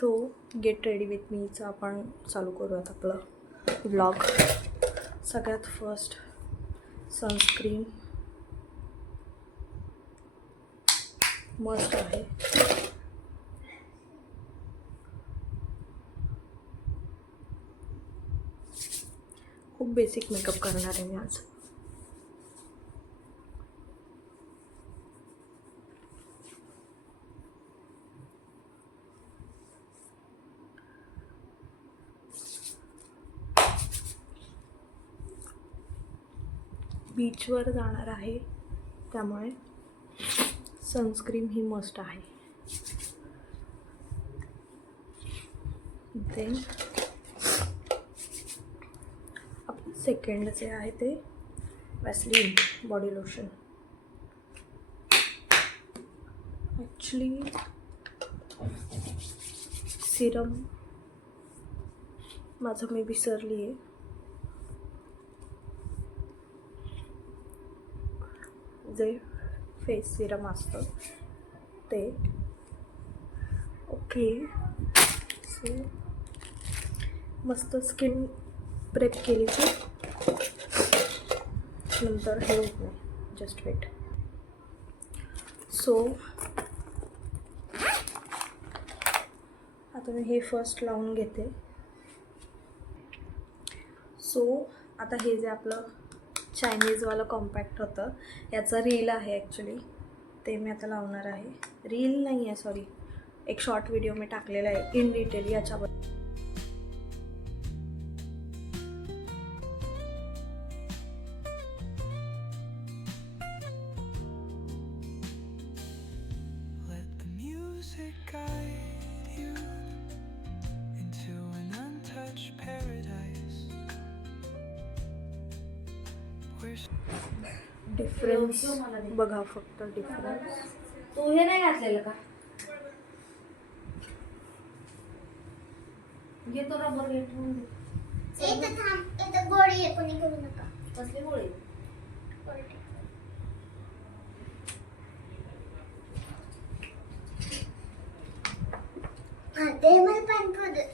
So get ready with मीचं आपण चालू करूयात आपलं व्लॉग. सगळ्यात फर्स्ट सनस्क्रीन मस्त आहे. खूप बेसिक मेकअप करणार आहे मी आज. बीचवर जाणार आहे त्यामुळे सनस्क्रीन ही मस्ट आहे. देन सेकंड जे आहे ते Vaseline body lotion. Actually Serum माझं मी विसरली आहे. जे फेस सिरम असतं ते. ओके, सो मस्त स्किन प्रेप केली की नंतर हे होत नाही. Just weight. सो आता मी हे फर्स्ट लावून घेते. सो आता हे जे आपलं चायनीजवालं कॉम्पॅक्ट होतं याचं रील आहे ॲक्च्युली, ते मी आता लावणार आहे. रील नाही आहे, सॉरी, एक शॉर्ट व्हिडिओ मी टाकलेला आहे इन डिटेल याच्याबद्दल. डिफरन्स बघा, फक्त डिफरन्स. तू हे नाही घातलेलं का? घेतो रबर घेत गोळी आहे, कोणी करू नका. कसली गोळी? दे मला पाणी पडू दे.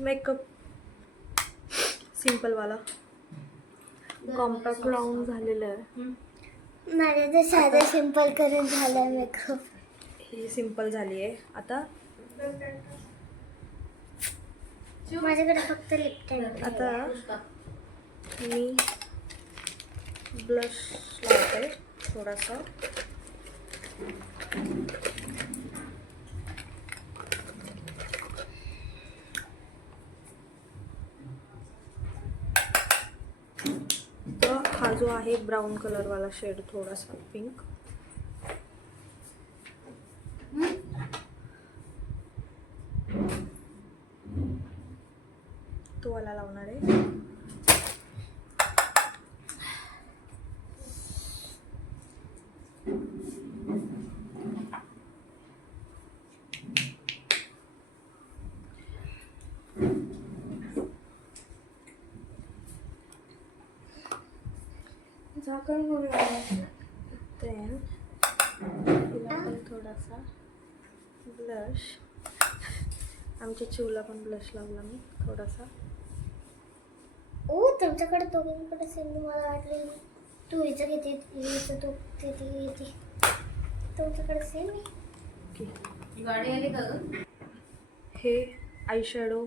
मेकअप सिम्पलवाला कॉम्पॅक्ट लावून झालेलं आहे. माझं तर साधं सिंपल करून झालं मेकअप. ही सिम्पल झाली आहे. आता माझ्याकडे फक्त लिपस्टिक. आता मी ब्लश लावते थोडासा. हा जो आहे ब्राऊन कलरवाला शेड, थोडासा पिंक, तो वाला लावणार आहे. झाकण देन थोडासा ब्लश. आमच्या चिवला पण ब्लश लावला मी थोडासा. ओ, तुमच्याकडे दोघींकडे सेम. मला वाटलं तू हिचं घेते, हिचं तू तिथे घेते. तुमच्याकडे सेम आहे. गाडी आली का ग? हे आय शॅडो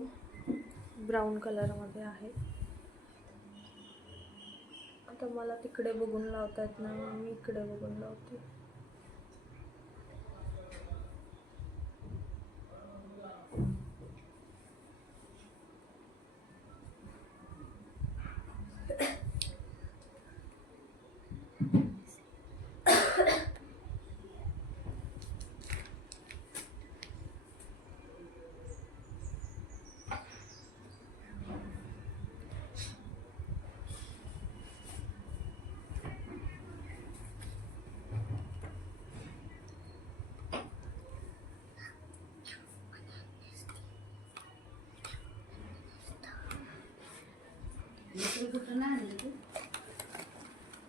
ब्राऊन कलरमध्ये आहे. आता मला तिकडे बघून लावता येत नाही, मी इकडे बघून लावते.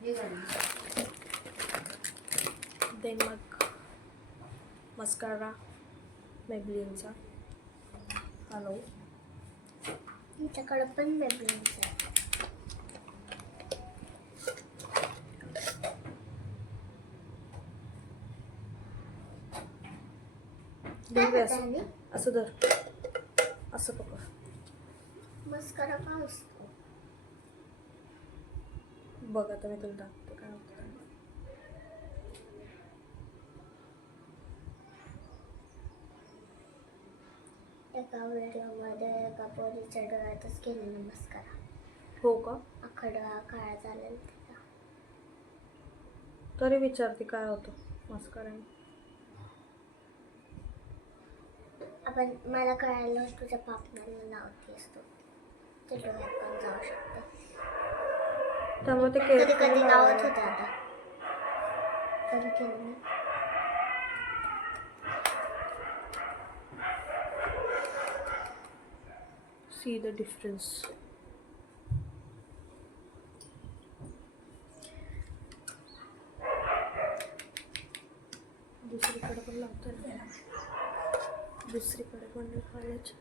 हे घाल. देन मग मस्कारा मेबलिनचा हॅलो. तुमच्याकडं पण मेबलिनचं आहे. धर असं असं धर असं पकड. मस्कारा का असतो? बघ आता मी तुला दाखवते काय होतं. एका व्हिडिओमध्ये एका पोरीच्या डोळ्यातच केलेलं मस्कारा. हो का? अख्खा डोळा काळा झालेला तिचा. तरी विचारते काय होतं मस्काराने. आपण मला कळायला तुझ्या पापणाला लावते असतो ते डोळ्यात पण जाऊ शकते. त्यामुळे ते कधी कधी केस लावत होते आता. कधी केलं नाही. See the difference. दुसरीकडे पण लावतो ना. दुसरीकडे पण लावायचं.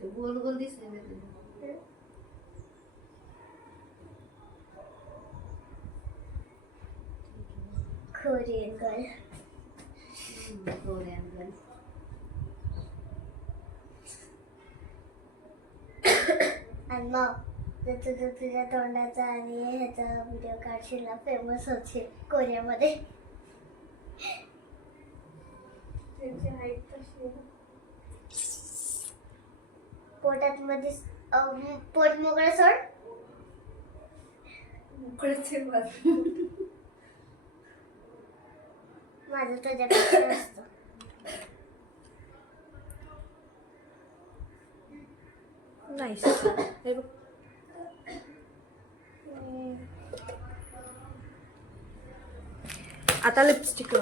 ते गोल गोल दिसले ना तुला. Korean girl. Korean girl. आणि मग जर तुझं तुझ्या तोंडाचा आणि ह्याचा व्हिडिओ काढशील ना फेमस होशील कोरियामध्ये. त्याची हाईट कशी आहे? पोटात मध्ये पोट मोकळं सोड. मोकळेच आहे माझं तुझ्यापेक्षा असतं. नाईस. हे बघ. आता लिपस्टिक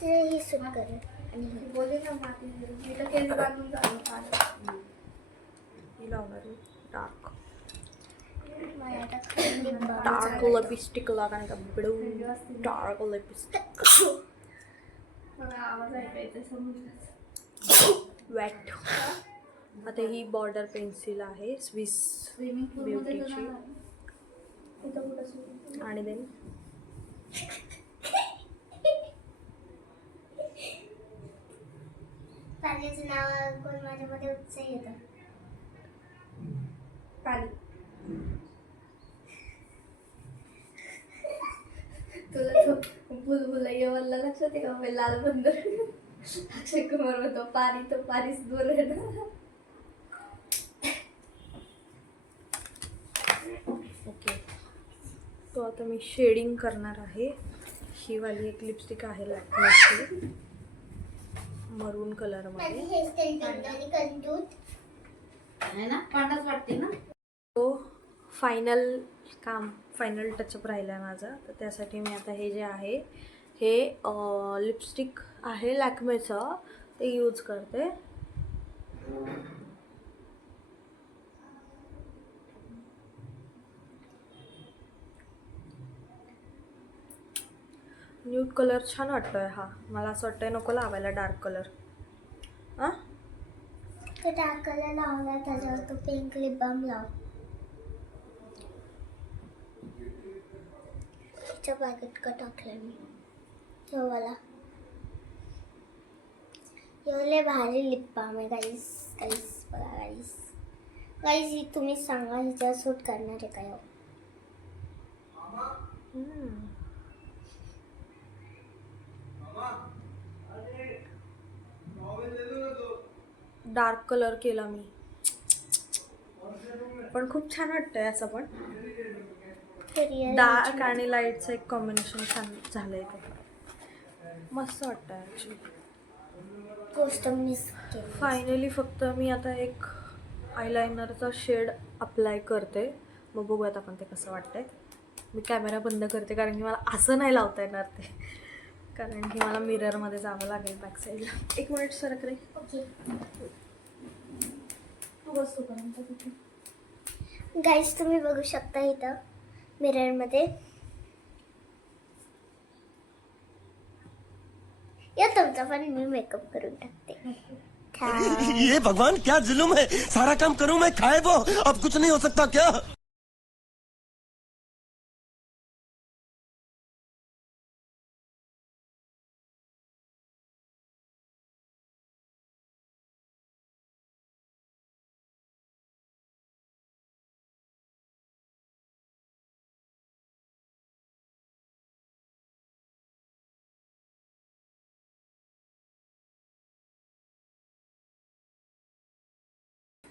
ते ही सूट करेल आणि हे. बोले ना माती मी तर केस बांधून झालं पाणी. ही लावणार डार्क मला आता खाली lip balm डार्क चालू. लिपस्टिक लागा का ब्लू डार्क लिपस्टिक मला आवाज ऐकायचा समजलाच. वॅट. आता ही बॉर्डर पेन्सिल आहे स्विस स्विमिंग पूलमध्ये ब्युटीची. तिथं कुठं स्विमिंग. आणि देन पाण्याचं नाव कोण माझ्यामध्ये उत्साह येतं. पाणी. तुला तो बुलबुलैया वाला लक्षात आहे का? मी लाल बंदर अक्षय कुमार म्हणतो पाणी तो पाणीच दूर आहे ना. ओके. तो आता मी शेडिंग करणार आहे. ही वाली एक लिपस्टिक आहे लॅक्मेची मरून कलर माझी मध्ये. हेअरस्टाईल आणि कंजूत. आहे ना पांढराच वाटते ना. तो फायनल काम फायनल टचअप राहिला आहे माझा. तर त्यासाठी मी आता हे जे आहे हे लिपस्टिक आहे लॅक्मेचं ते यूज करते. न्यूड कलर छान वाटतोय हा. मला असं वाटतंय नको लावायला डार्क कलर. हां ते डार्क कलर लावला त्याच्यावर तो पिंक लिप बाम लाव. तिच्या पॅकेट का टाकलं मी तेव्हाला. एवढे भारी लिप बाम आहे गाईस. गाईस बघा गाईस. गाईस ही तुम्ही सांगा हिच्या सूट करणार आहे काय. डार्क कलर केला मी पण खूप छान वाटतंय असं. पण डार्क आणि लाईटचं एक कॉम्बिनेशन छान झालंय ते. मस्त वाटतंय ॲक्च्युली. गोष्ट मिस केली. फायनली फक्त मी आता एक आयलायनरचा शेड अप्लाय करते. मग बघूयात आपण ते कसं वाटतंय. मी कॅमेरा बंद करते कारण की मला असं नाही लावता येणार ते, कारण की मला मिररमध्ये जावं लागेल बॅक साईडला. 1 मिनिट सरक रे. ओके तू बसतो पर्यंत तिथे. गाईज तुम्ही बघू शकता इथं मिररमध्ये. या तुमचा पण मी मेकअप करून टाकते. ये भगवान क्या जुलुम है, सारा काम करूं मैं, खाए वो, अब कुछ नहीं हो सकता क्या?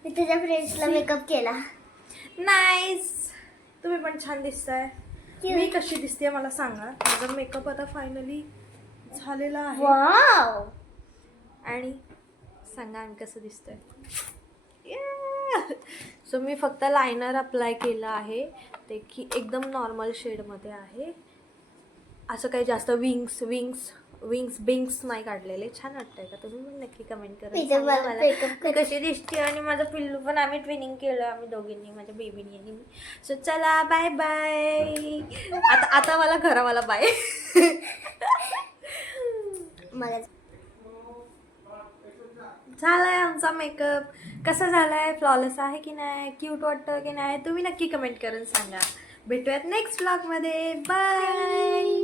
मी तुझ्या फ्रेंड्सला मेकअप केला. नाईस. तुम्ही पण छान दिसताय. Cute. मी कशी दिसते मला सांगा. माझा मेकअप आता फायनली झालेला आहे. वाव. आणि सांगा आम्ही कसं दिसतंय. सो मी फक्त लायनर अप्लाय केलं आहे, ते की एकदम नॉर्मल शेडमध्ये आहे. असं काही जास्त विंग्स बिंग्स नाही काढलेले. छान वाटतंय का? तुम्ही पण नक्की कमेंट करा इथं मला मला makeup मी कशी दिसते. आणि माझं पिल्लू पण आम्ही ट्विनिंग केलं, आम्ही दोघींनी, माझ्या बेबीनी आणि मी. सो चला बाय बाय. आता मला घरावाला बाय. मला झालाय आमचा मेकअप. कसा झालाय? फ्लॉलेस आहे की नाही? क्यूट वाटतं की नाही? तुम्ही नक्की कमेंट करून सांगा. भेटूयात नेक्स्ट व्लॉगमध्ये. बाय.